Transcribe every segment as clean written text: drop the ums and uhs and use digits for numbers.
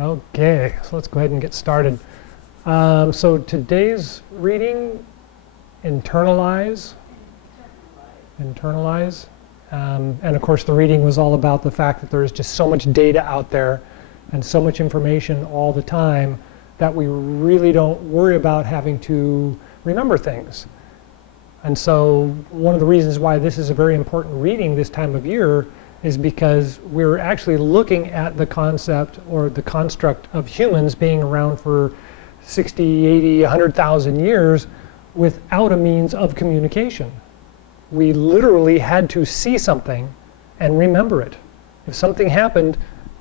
Okay, so let's go ahead and get started. So today's reading, internalize. And of course the reading was all about the fact that there is just so much data out there and so much information all the time that we really don't worry about having to remember things. And so one of the reasons why this is a very important reading this time of year is because we're actually looking at the concept or the construct of humans being around for 60, 80, 100,000 years without a means of communication. We literally had to see something and remember it. If something happened,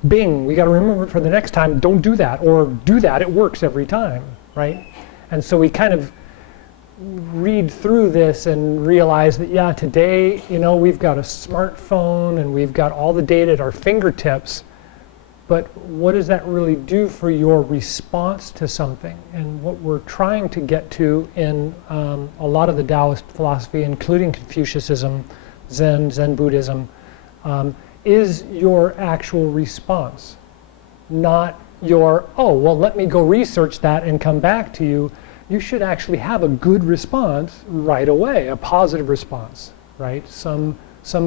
bing, we got to remember it for the next time, don't do that, or do that, it works every time, right? And so we kind of read through this and realize that, yeah, today, we've got a smartphone and we've got all the data at our fingertips, but what does that really do for your response to something? And what we're trying to get to in a lot of the Taoist philosophy, including Confucianism, Zen Buddhism, is your actual response, not your, oh, well, let me go research that and come back to you. You should actually have a good response right away, a positive response, right? Some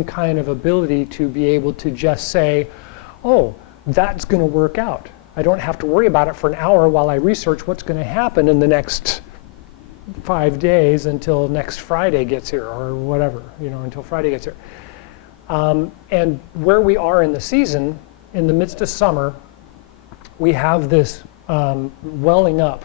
kind of ability to be able to just say, oh, that's going to work out. I don't have to worry about it for an hour while I research what's going to happen in the next 5 days until next Friday gets here, or whatever, until Friday gets here. And where we are in the season, in the midst of summer, we have this welling up.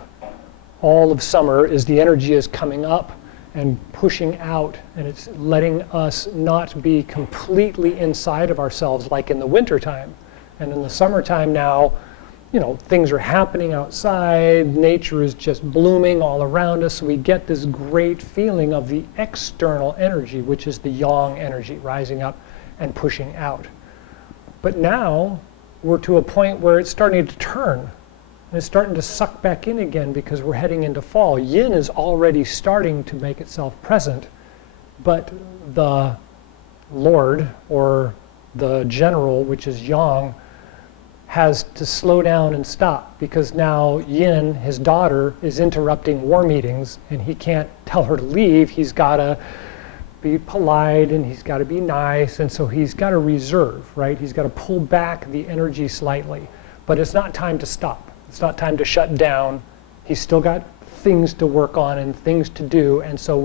All of summer is the energy is coming up and pushing out, and it's letting us not be completely inside of ourselves like in the wintertime. And in the summertime now, things are happening outside, nature is just blooming all around us, so we get this great feeling of the external energy, which is the yang energy, rising up and pushing out. But now, we're to a point where it's starting to turn. And it's starting to suck back in again because we're heading into fall. Yin is already starting to make itself present, but the Lord, or the general, which is Yang, has to slow down and stop because now Yin, his daughter, is interrupting war meetings and he can't tell her to leave. He's got to be polite and he's got to be nice, and so he's got to reserve, right? He's got to pull back the energy slightly, but it's not time to stop. It's not time to shut down. He's still got things to work on and things to do. And so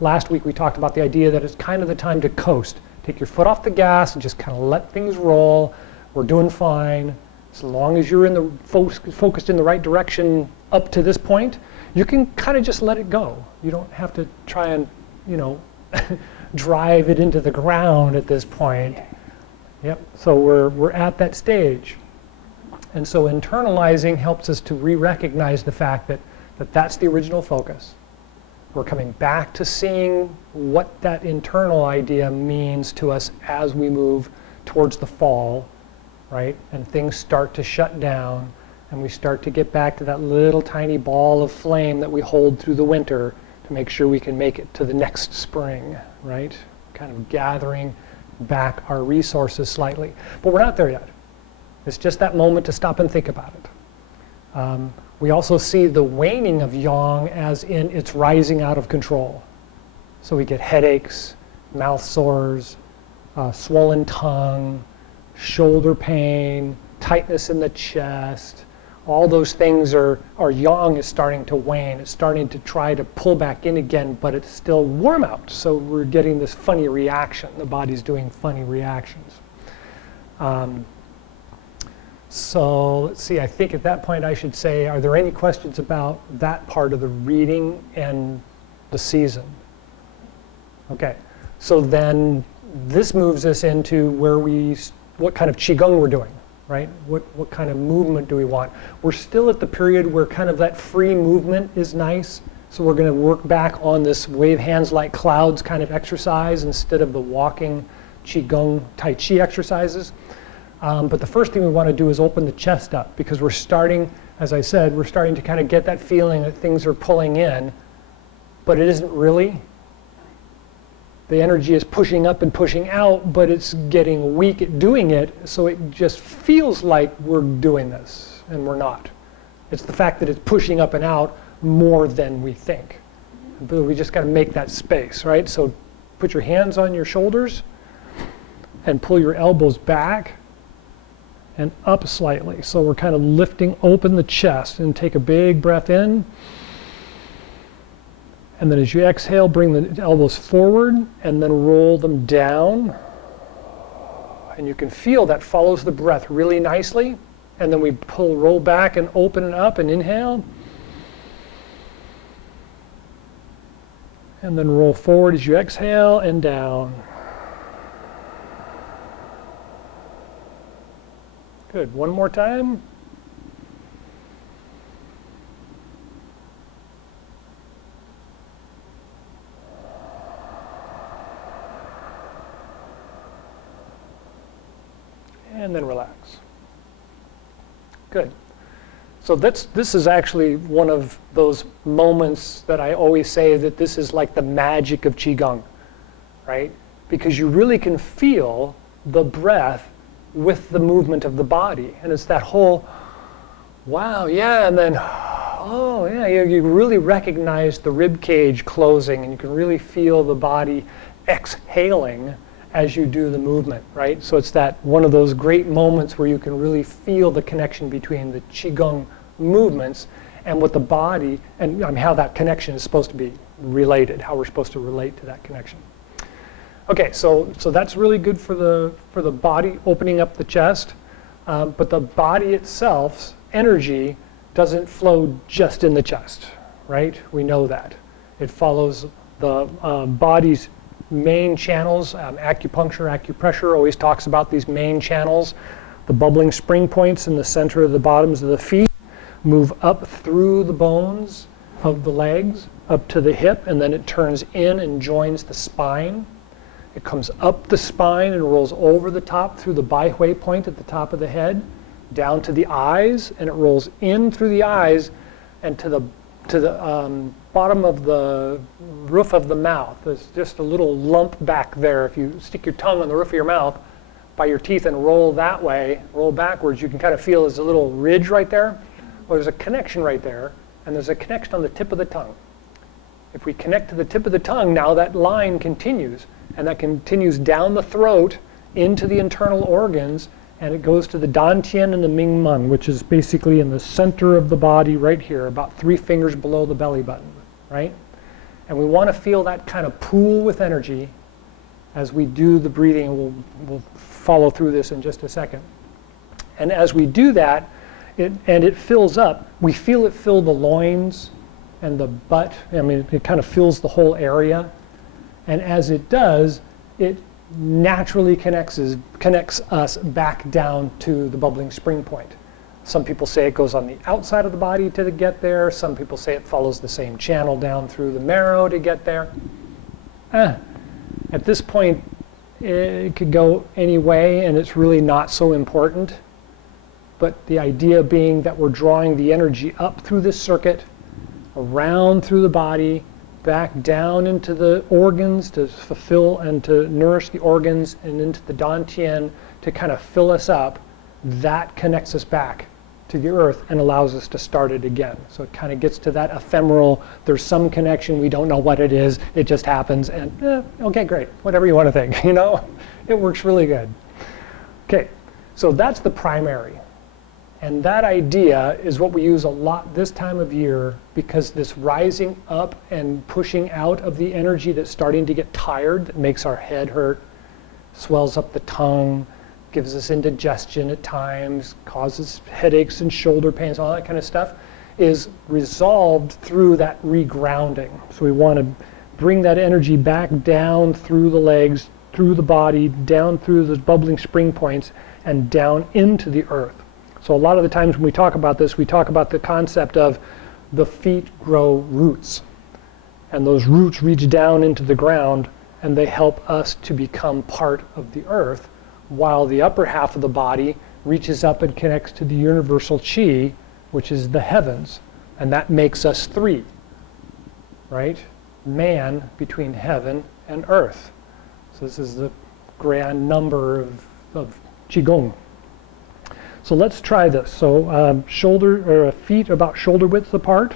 last week we talked about the idea that it's kind of the time to coast. Take your foot off the gas and just kind of let things roll. We're doing fine. As long as you're focused in the right direction up to this point, you can kind of just let it go. You don't have to try and, drive it into the ground at this point. Yep. So we're at that stage. And so internalizing helps us to re-recognize the fact that that's the original focus. We're coming back to seeing what that internal idea means to us as we move towards the fall, right? And things start to shut down, and we start to get back to that little tiny ball of flame that we hold through the winter to make sure we can make it to the next spring, right? Kind of gathering back our resources slightly. But we're not there yet. It's just that moment to stop and think about it. We also see the waning of yang as in it's rising out of control. So we get headaches, mouth sores, swollen tongue, shoulder pain, tightness in the chest. All those things our yang is starting to wane. It's starting to try to pull back in again, but it's still warm out. So we're getting this funny reaction. The body's doing funny reactions. So let's see, I think at that point I should say, are there any questions about that part of the reading and the season? Okay, so then this moves us into what kind of Chi Gung we're doing, right? What kind of movement do we want? We're still at the period where kind of that free movement is nice. So we're going to work back on this wave hands like clouds kind of exercise instead of the walking Chi Gung Tai Chi exercises. But the first thing we want to do is open the chest up because we're starting, as I said, we're starting to kind of get that feeling that things are pulling in, but it isn't really. The energy is pushing up and pushing out, but it's getting weak at doing it, so it just feels like we're doing this. and we're not. It's the fact that it's pushing up and out more than we think. But we just got to make that space, right? So put your hands on your shoulders and pull your elbows back and up slightly. So we're kind of lifting open the chest, and take a big breath in. And then as you exhale, bring the elbows forward and then roll them down. And you can feel that follows the breath really nicely. And then we roll back and open it up and inhale. And then roll forward as you exhale and down. Good. One more time. And then relax. Good. So this is actually one of those moments that I always say that this is like the magic of Chi Gung, right? Because you really can feel the breath with the movement of the body. And it's that whole, wow, yeah, and then, oh, yeah, you really recognize the rib cage closing, and you can really feel the body exhaling as you do the movement, right? So it's that one of those great moments where you can really feel the connection between the Qigong movements and what the body, and how that connection is supposed to be related, how we're supposed to relate to that connection. Okay, so that's really good for the body, opening up the chest, but the body itself's energy doesn't flow just in the chest, right? We know that. It follows the body's main channels. Acupuncture, acupressure always talks about these main channels. The bubbling spring points in the center of the bottoms of the feet move up through the bones of the legs, up to the hip, and then it turns in and joins the spine. It comes up the spine and rolls over the top through the Baihui point at the top of the head, down to the eyes, and it rolls in through the eyes and to the bottom of the roof of the mouth. There's just a little lump back there. If you stick your tongue on the roof of your mouth by your teeth and roll that way, roll backwards, you can kind of feel there's a little ridge right there. Well, there's a connection right there, and there's a connection on the tip of the tongue. If we connect to the tip of the tongue, now that line continues, and that continues down the throat into the internal organs, and it goes to the Dantian and the Mingmen, which is basically in the center of the body right here, about 3 fingers below the belly button, right? And we want to feel that kind of pool with energy as we do the breathing, and we'll follow through this in just a second. And as we do that, it fills up, we feel it fill the loins and the butt. I mean, it kind of fills the whole area. And as it does, it naturally connects us back down to the bubbling spring point. Some people say it goes on the outside of the body to get there. Some people say it follows the same channel down through the marrow to get there. At this point, it could go any way, and it's really not so important. But the idea being that we're drawing the energy up through this circuit, around through the body, back down into the organs to fulfill and to nourish the organs, and into the Dantian to kind of fill us up. That connects us back to the earth and allows us to start it again. So it kind of gets to that ephemeral, there's some connection, we don't know what it is, it just happens, and okay, great, whatever you want to think, you know? It works really good. Okay, so that's the primary. And that idea is what we use a lot this time of year, because this rising up and pushing out of the energy that's starting to get tired, that makes our head hurt, swells up the tongue, gives us indigestion at times, causes headaches and shoulder pains, all that kind of stuff, is resolved through that regrounding. So we want to bring that energy back down through the legs, through the body, down through those bubbling spring points, and down into the earth. So a lot of the times when we talk about this, we talk about the concept of the feet grow roots. And those roots reach down into the ground, and they help us to become part of the earth, while the upper half of the body reaches up and connects to the universal chi, which is the heavens. And that makes us 3, right? Man between heaven and earth. So this is the grand number of Qigong. So let's try this. So feet about shoulder width apart.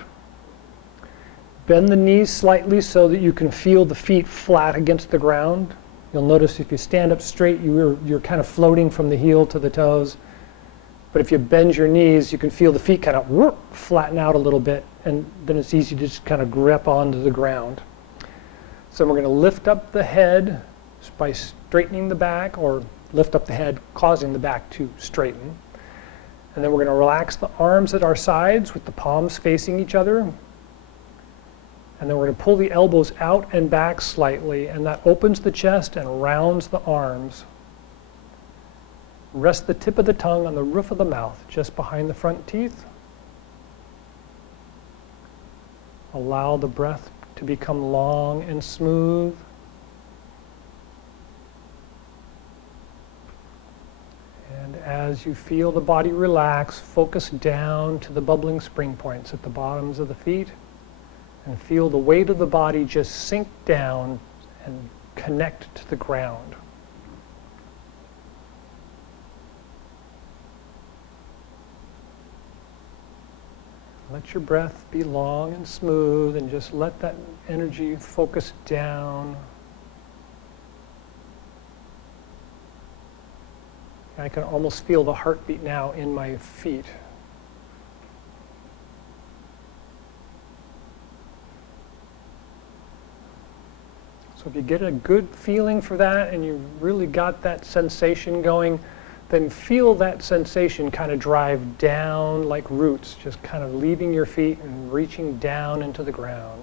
Bend the knees slightly so that you can feel the feet flat against the ground. You'll notice if you stand up straight, you're kind of floating from the heel to the toes. But if you bend your knees, you can feel the feet kind of flatten out a little bit, and then it's easy to just kind of grip onto the ground. So we're going to lift up the head by straightening the back, or lift up the head, causing the back to straighten. And then we're going to relax the arms at our sides with the palms facing each other. And then we're going to pull the elbows out and back slightly, and that opens the chest and rounds the arms. Rest the tip of the tongue on the roof of the mouth, just behind the front teeth. Allow the breath to become long and smooth. And as you feel the body relax, focus down to the bubbling spring points at the bottoms of the feet, and feel the weight of the body just sink down and connect to the ground. Let your breath be long and smooth, and just let that energy focus down. I can almost feel the heartbeat now in my feet. So if you get a good feeling for that and you really got that sensation going, then feel that sensation kind of drive down like roots, just kind of leaving your feet and reaching down into the ground.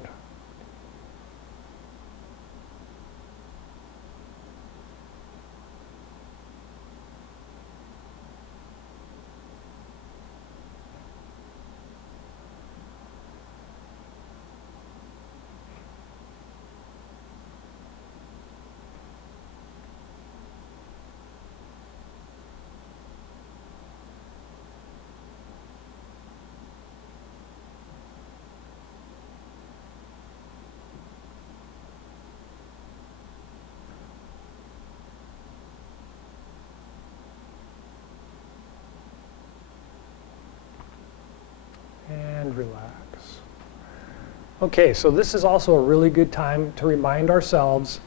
And relax. Okay, so this is also a really good time to remind ourselves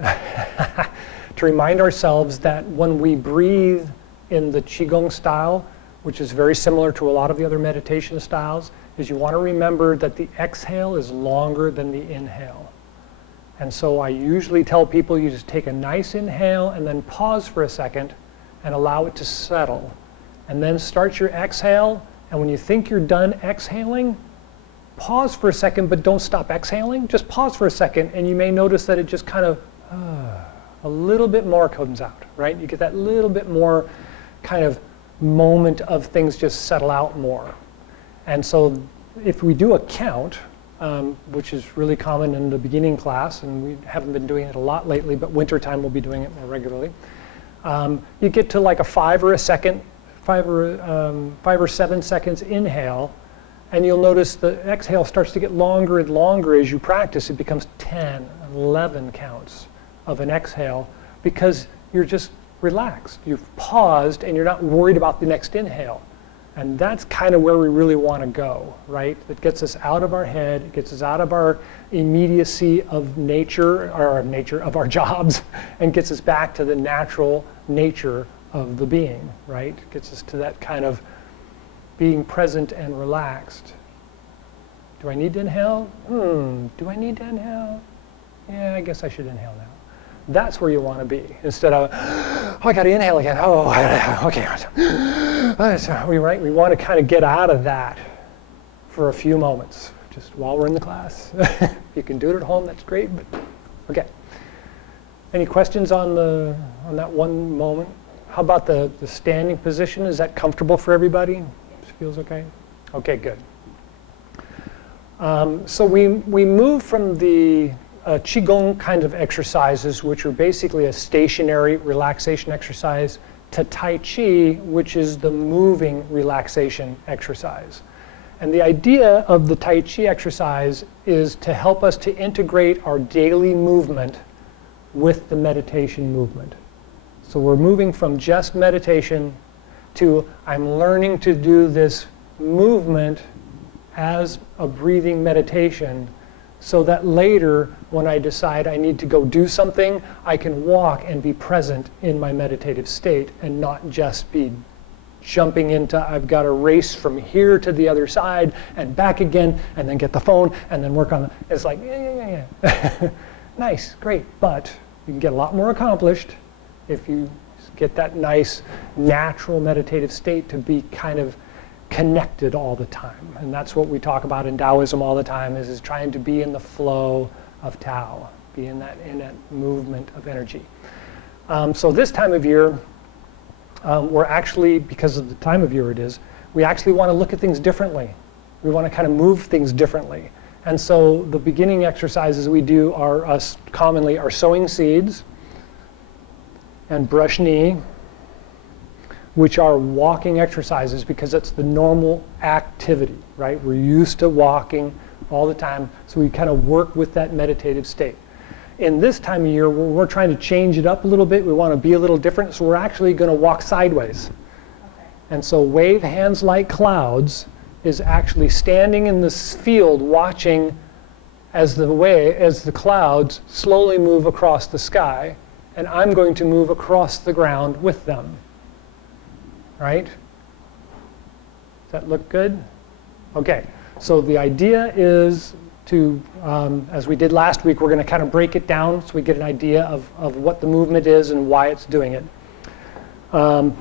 that when we breathe in the Chi Gung style, which is very similar to a lot of the other meditation styles, is you want to remember that the exhale is longer than the inhale. And so I usually tell people you just take a nice inhale and then pause for a second and allow it to settle. And then start your exhale. And when you think you're done exhaling, pause for a second, but don't stop exhaling. Just pause for a second, and you may notice that it just kind of, a little bit more comes out, right? You get that little bit more kind of moment of things just settle out more. And so if we do a count, which is really common in the beginning class, and we haven't been doing it a lot lately, but wintertime we'll be doing it more regularly. You get to like a 5 or 7 seconds inhale, and you'll notice the exhale starts to get longer and longer as you practice. It becomes 10, 11 counts of an exhale because you're just relaxed. You've paused and you're not worried about the next inhale. And that's kind of where we really want to go, right? It gets us out of our head, it gets us out of our immediacy of nature, or of our jobs, and gets us back to the natural nature of the being, right? Gets us to that kind of being present and relaxed. Do I need to inhale? Do I need to inhale? Yeah, I guess I should inhale now. That's where you want to be, instead of, oh, I got to inhale again. Oh, okay. We want to kind of get out of that for a few moments, just while we're in the class. If you can do it at home, that's great. But okay. Any questions on that one moment? How about the standing position? Is that comfortable for everybody? Feels okay? Okay, good. So we move from the Chi Gung kind of exercises, which are basically a stationary relaxation exercise, to Tai Chi, which is the moving relaxation exercise. And the idea of the Tai Chi exercise is to help us to integrate our daily movement with the meditation movement. So we're moving from just meditation to I'm learning to do this movement as a breathing meditation so that later when I decide I need to go do something, I can walk and be present in my meditative state and not just be jumping into, I've got to race from here to the other side and back again and then get the phone and then work on it. It's like, yeah. Nice, great, but you can get a lot more accomplished if you get that nice natural meditative state to be kind of connected all the time. And that's what we talk about in Taoism all the time, is trying to be in the flow of Tao, be in that movement of energy. So this time of year, we're actually, because of the time of year it is, we actually want to look at things differently. We want to kind of move things differently. And so the beginning exercises we do are commonly are sowing seeds and brush knee, which are walking exercises because it's the normal activity, right? We're used to walking all the time, so we kind of work with that meditative state. In this time of year, we're trying to change it up a little bit. We want to be a little different, so we're actually going to walk sideways. Okay. And so wave hands like clouds is actually standing in this field watching as the clouds slowly move across the sky, and I'm going to move across the ground with them. Right? Does that look good? Okay, so the idea is to, as we did last week, we're going to kind of break it down so we get an idea of what the movement is and why it's doing it.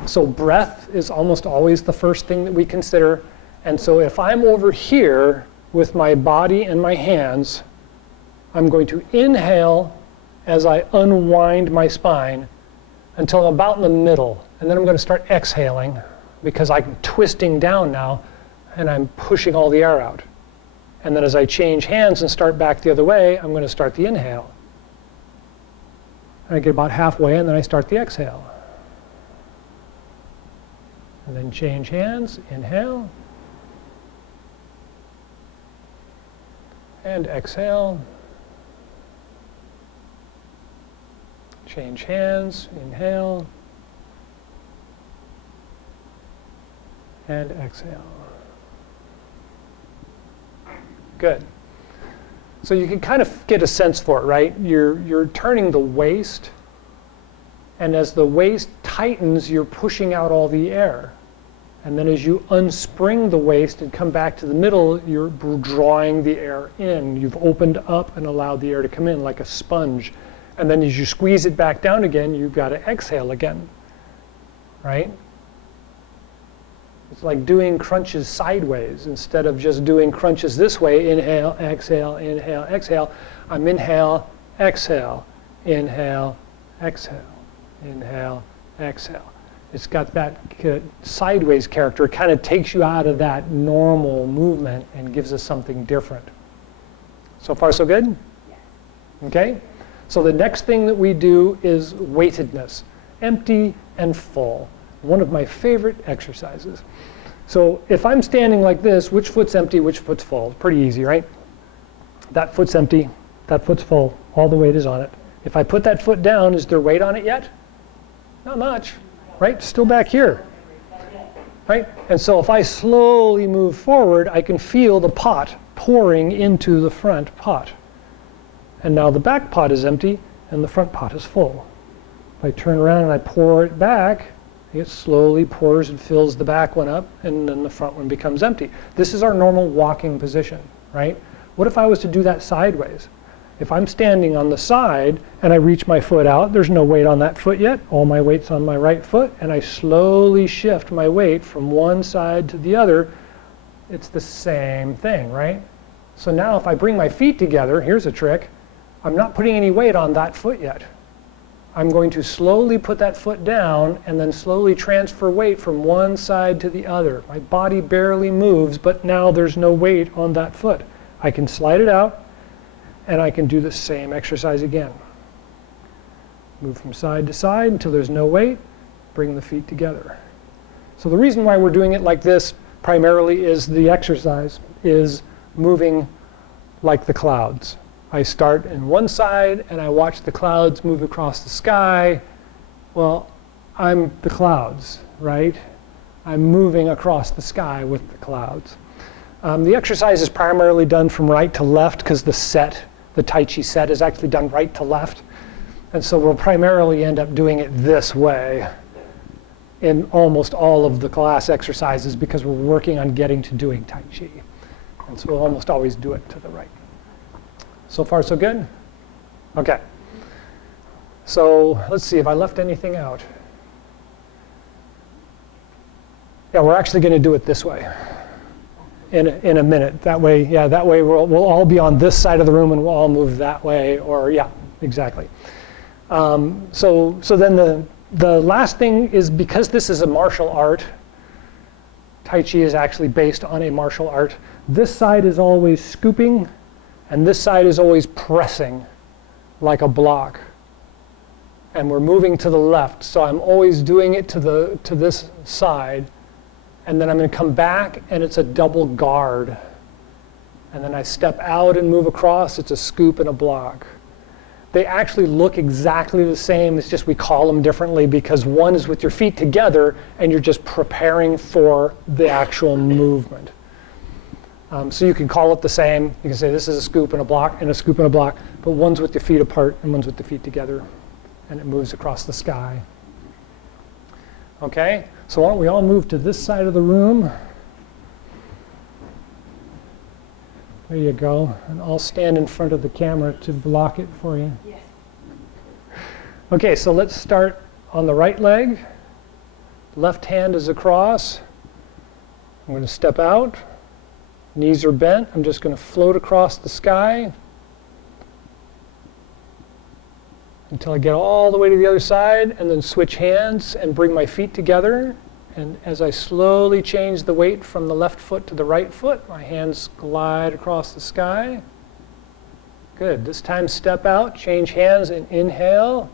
So breath is almost always the first thing that we consider. And so if I'm over here with my body and my hands, I'm going to inhale as I unwind my spine until I'm about in the middle. And then I'm going to start exhaling because I'm twisting down now and I'm pushing all the air out. And then as I change hands and start back the other way, I'm going to start the inhale. And I get about halfway and then I start the exhale. And then change hands, inhale. And exhale. Change hands, inhale. And exhale. Good. So you can kind of get a sense for it, right? You're turning the waist, and as the waist tightens, you're pushing out all the air. And then as you unspring the waist and come back to the middle, you're drawing the air in. You've opened up and allowed the air to come in like a sponge. And then as you squeeze it back down again, you've got to exhale again, right? It's like doing crunches sideways instead of just doing crunches this way. Inhale, exhale, I'm inhale, exhale, inhale, exhale, inhale, exhale. It's got that sideways character. It kind of takes you out of that normal movement and gives us something different. So far, so good? Yes. Okay? So the next thing that we do is weightedness, empty and full. One of my favorite exercises. So if I'm standing like this, which foot's empty, which foot's full? Pretty easy, right? That foot's empty, that foot's full, all the weight is on it. If I put that foot down, is there weight on it yet? Not much, right? Still back here, right? And so if I slowly move forward, I can feel the pot pouring into the front pot. And now the back pot is empty and the front pot is full. If I turn around and I pour it back, it slowly pours and fills the back one up, and then the front one becomes empty. This is our normal walking position, right? What if I was to do that sideways? If I'm standing on the side and I reach my foot out, there's no weight on that foot yet. All my weight's on my right foot, and I slowly shift my weight from one side to the other. It's the same thing, right? So now if I bring my feet together, here's a trick. I'm not putting any weight on that foot yet. I'm going to slowly put that foot down and then slowly transfer weight from one side to the other. My body barely moves, but now there's no weight on that foot. I can slide it out, and I can do the same exercise again. Move from side to side until there's no weight, bring the feet together. So the reason why we're doing it like this primarily is the exercise is moving like the clouds. I start in one side and I watch the clouds move across the sky. Well, I'm the clouds, right? I'm moving across the sky with the clouds. The exercise is primarily done from right to left because the Tai Chi set is actually done right to left. And so we'll primarily end up doing it this way in almost all of the class exercises because we're working on getting to doing Tai Chi. And so we'll almost always do it to the right. So far, so good? Okay. So let's see if I left anything out. Yeah, we're actually going to do it this way in a minute. That way, we'll all be on this side of the room and we'll all move that way, or yeah, exactly. So then the last thing is, because this is a martial art, Tai Chi is actually based on a martial art. This side is always scooping, and this side is always pressing like a block. And we're moving to the left, so I'm always doing it to this side, and then I'm going to come back, and it's a double guard. And then I step out and move across, it's a scoop and a block. They actually look exactly the same, it's just we call them differently because one is with your feet together and you're just preparing for the actual movement. So you can call it the same. You can say this is a scoop and a block and a scoop and a block, but one's with your feet apart and one's with the feet together, and it moves across the sky. Okay, so why don't we all move to this side of the room. There you go. And I'll stand in front of the camera to block it for you. Yes. Okay, so let's start on the right leg. Left hand is across. I'm going to step out. Knees are bent. I'm just going to float across the sky until I get all the way to the other side, and then switch hands and bring my feet together. And as I slowly change the weight from the left foot to the right foot, my hands glide across the sky. Good. This time step out, change hands, and inhale.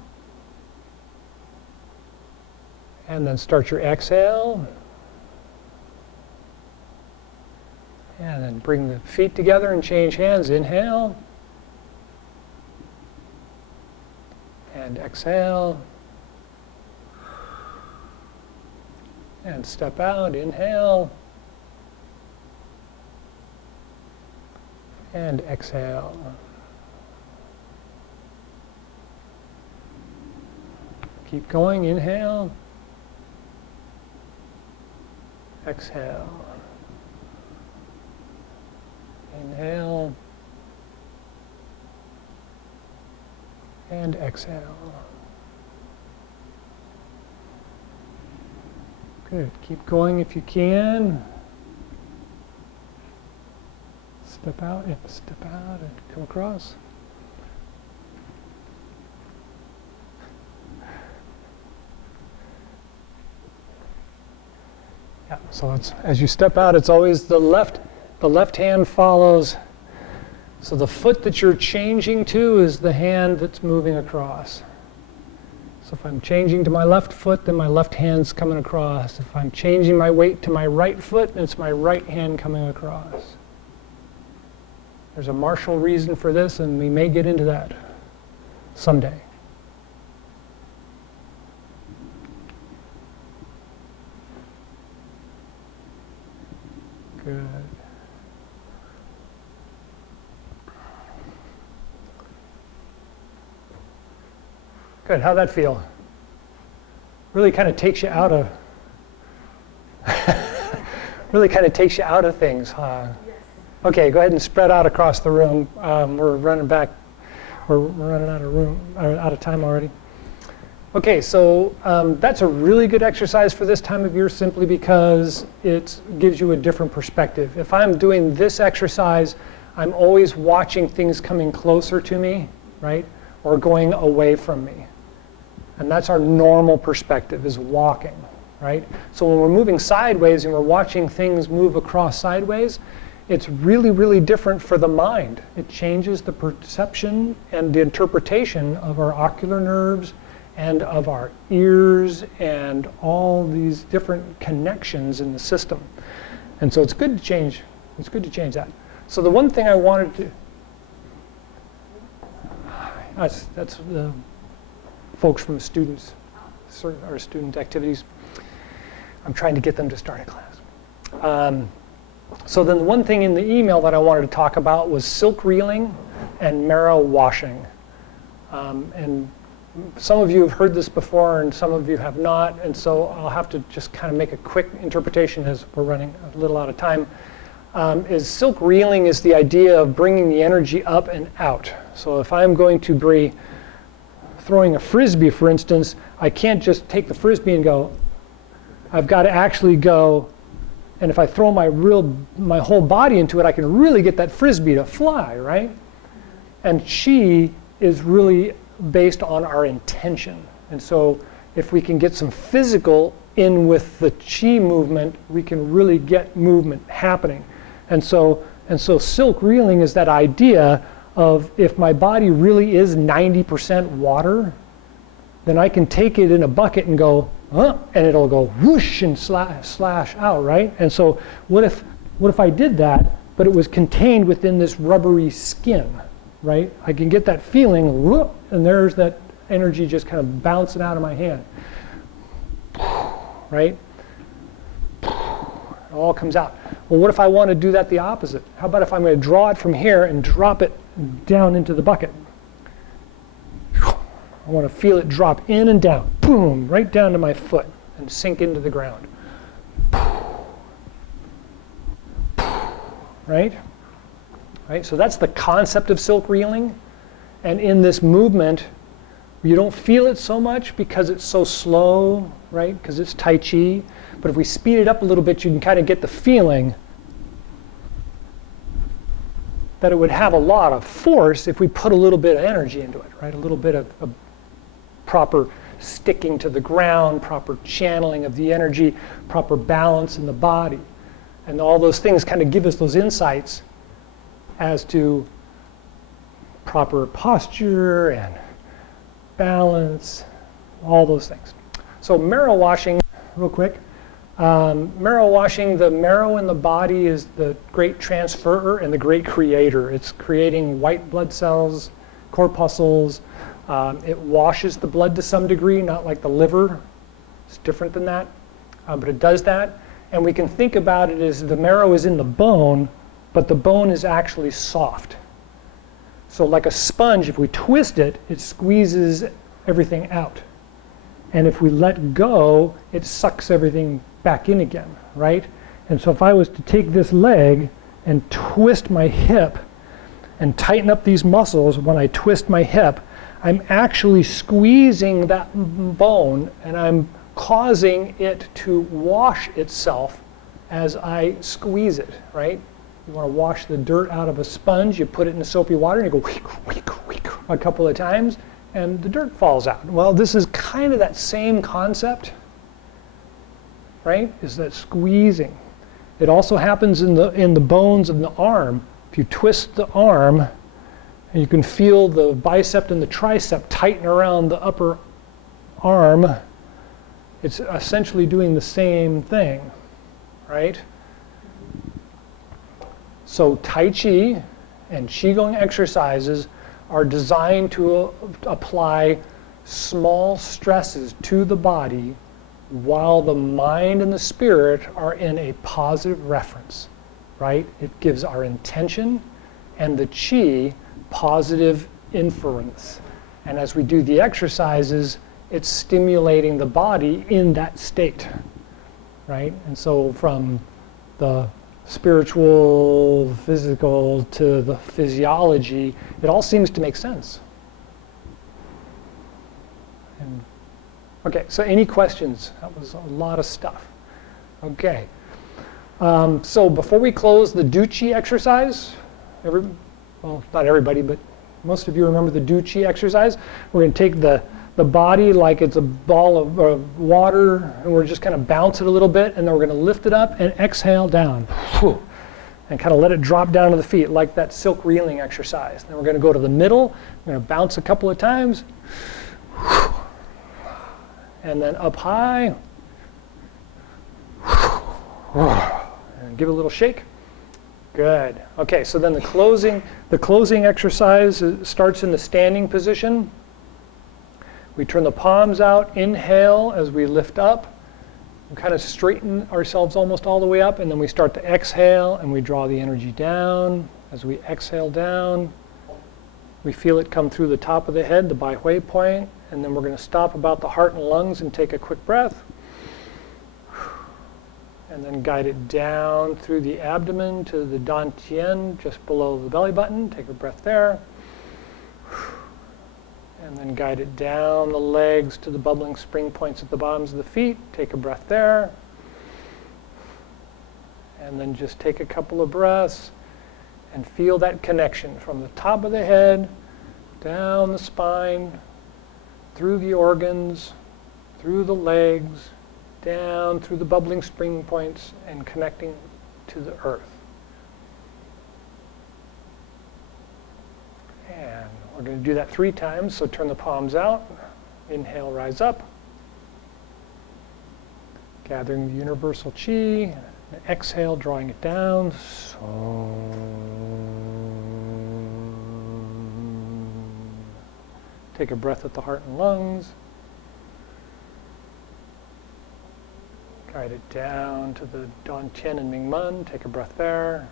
And then start your exhale. And then bring the feet together and change hands. Inhale. And exhale. And step out, inhale, and exhale. Keep going, inhale, exhale, inhale, and exhale. Good. Keep going if you can. Step out, and come across. Yeah, so it's, as you step out, it's always the left hand follows. So the foot that you're changing to is the hand that's moving across. So if I'm changing to my left foot, then my left hand's coming across. If I'm changing my weight to my right foot, then it's my right hand coming across. There's a martial reason for this, and we may get into that someday. Good. Good, how'd that feel? Really kind of takes you out of things, huh? Yes. Okay, go ahead and spread out across the room. We're running out of time already. Okay, so that's a really good exercise for this time of year simply because it gives you a different perspective. If I'm doing this exercise, I'm always watching things coming closer to me, right? Or going away from me. And that's our normal perspective, is walking, right? So when we're moving sideways and we're watching things move across sideways, it's really, really different for the mind. It changes the perception and the interpretation of our ocular nerves and of our ears and all these different connections in the system. And so it's good to change. It's good to change that. So the one thing I wanted to, that's the folks from students, or student activities. I'm trying to get them to start a class. So then one thing in the email that I wanted to talk about was silk reeling and marrow washing. And some of you have heard this before and some of you have not, and so I'll have to just kind of make a quick interpretation as we're running a little out of time. Is silk reeling is the idea of bringing the energy up and out. So if I'm going to be throwing a frisbee, for instance, I can't just take the frisbee and go. I've got to actually go, and if I throw my whole body into it, I can really get that frisbee to fly, right? And Chi is really based on our intention. And so if we can get some physical in with the Chi movement, we can really get movement happening. And so silk reeling is that idea of if my body really is 90% water, then I can take it in a bucket and go, and it'll go whoosh and slash out, right? And so what if I did that, but it was contained within this rubbery skin, right? I can get that feeling, whoop, and there's that energy just kind of bouncing out of my hand, right? It all comes out. Well, what if I want to do that the opposite? How about if I'm going to draw it from here and drop it down into the bucket? I want to feel it drop in and down, boom, right down to my foot and sink into the ground. Right? Right? So that's the concept of silk reeling. And in this movement, you don't feel it so much because it's so slow, right? Because it's Tai Chi. But if we speed it up a little bit, you can kind of get the feeling that it would have a lot of force if we put a little bit of energy into it, right? A little bit of proper sticking to the ground, proper channeling of the energy, proper balance in the body. And all those things kind of give us those insights as to proper posture and balance, all those things. So marrow washing, real quick. Marrow washing, the marrow in the body is the great transferer and the great creator. It's creating white blood cells, corpuscles. It washes the blood to some degree, not like the liver. It's different than that, but it does that. And we can think about it as the marrow is in the bone, but the bone is actually soft. So like a sponge, if we twist it, it squeezes everything out. And if we let go, it sucks everything back in again, right? And so if I was to take this leg and twist my hip and tighten up these muscles when I twist my hip, I'm actually squeezing that bone and I'm causing it to wash itself as I squeeze it, right? You want to wash the dirt out of a sponge, you put it in the soapy water and you go week a couple of times and the dirt falls out. Well, this is kind of that same concept, right? Is that squeezing. It also happens in the bones of the arm. If you twist the arm, and you can feel the bicep and the tricep tighten around the upper arm, it's essentially doing the same thing, right? So Tai Chi and Chi Gung exercises are designed to apply small stresses to the body while the mind and the spirit are in a positive reference, right? It gives our intention and the Chi positive inference. And as we do the exercises, it's stimulating the body in that state, right? And so from the spiritual, physical, to the physiology, it all seems to make sense. And, okay, so any questions? That was a lot of stuff. Okay. So before we close the Do Chi exercise, well, not everybody, but most of you remember the Do Chi exercise. We're going to take the body like it's a ball of water, and we're just kind of bounce it a little bit, and then we're going to lift it up and exhale down. And kind of let it drop down to the feet like that silk reeling exercise. Then we're going to go to the middle. We're going to bounce a couple of times. And then up high. And give it a little shake. Good. Okay, so then the closing exercise starts in the standing position. We turn the palms out, inhale as we lift up, We kind of straighten ourselves almost all the way up, and then we start to exhale, and we draw the energy down. As we exhale down, we feel it come through the top of the head, the Bai Hui point, and then we're going to stop about the heart and lungs and take a quick breath. And then guide it down through the abdomen to the dantian, just below the belly button. Take a breath there. And then guide it down the legs to the bubbling spring points at the bottoms of the feet. Take a breath there. And then just take a couple of breaths and feel that connection from the top of the head, down the spine, through the organs, through the legs, down through the bubbling spring points and connecting to the earth. And we're going to do that 3 times, so turn the palms out. Inhale, rise up. Gathering the universal chi. And exhale, drawing it down. Take a breath at the heart and lungs. Guide it down to the dantian and mingmen. Take a breath there.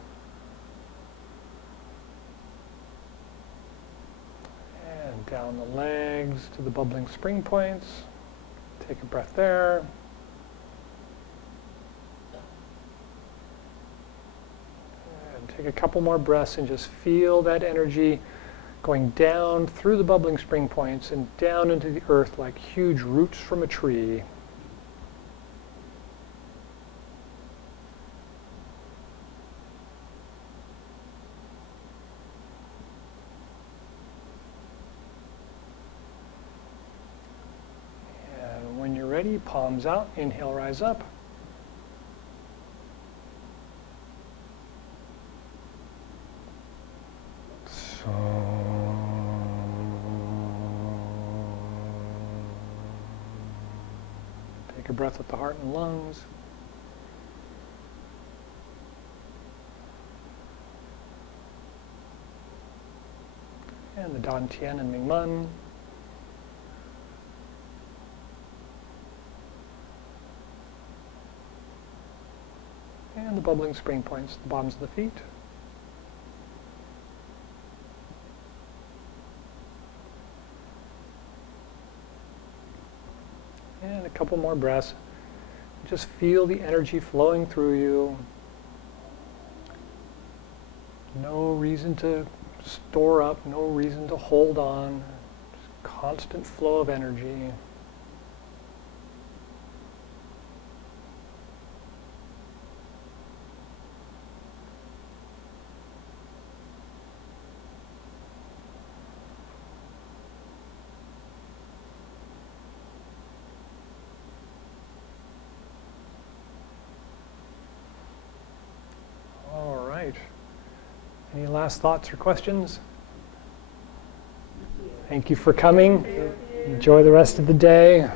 And down the legs to the bubbling spring points. Take a breath there. And take a couple more breaths and just feel that energy going down through the bubbling spring points and down into the earth like huge roots from a tree. Ready, palms out, inhale, rise up. Take a breath at the heart and lungs. And the dantian and mingmen. And the bubbling spring points at the bottoms of the feet. And a couple more breaths. Just feel the energy flowing through you. No reason to store up, no reason to hold on. Just constant flow of energy. Any last thoughts or questions? Thank you for coming. Enjoy the rest of the day.